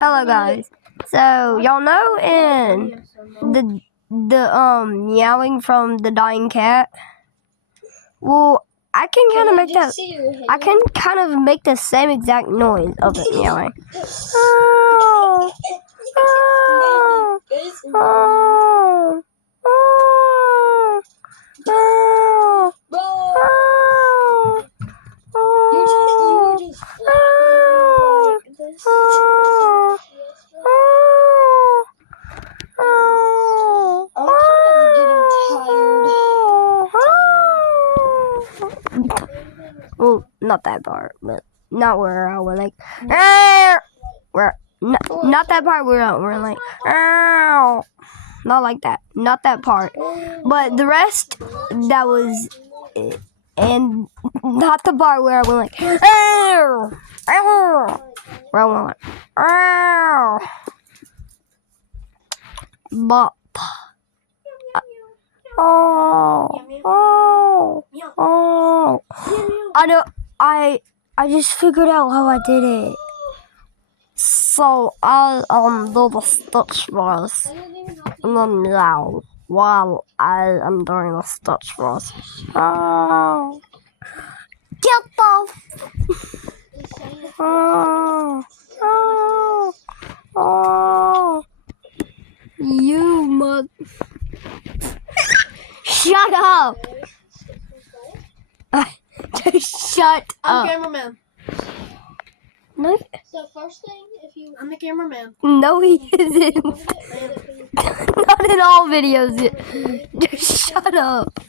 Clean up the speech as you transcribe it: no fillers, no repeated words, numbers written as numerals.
Hello guys. So y'all know in the meowing from the dying cat. Well, I can kind of make that. I can kind of make the same exact noise of it meowing. Oh, oh, oh, oh, oh, oh. Well, not that part, but not where I went like, where not that part where we're like, not like that, not that part, but the rest that was it. And not the part where I went like, where I went like, bop. Oh. I know. I just figured out how I did it. So I do the stitch bars and then meow while I am doing the stitch bars. Oh. Get off! Oh. Oh. Oh. You mug. Shut up! Just shut I'm up. cameraman. No. So first thing, I'm the cameraman. No, he isn't. Not in all videos. Just shut up.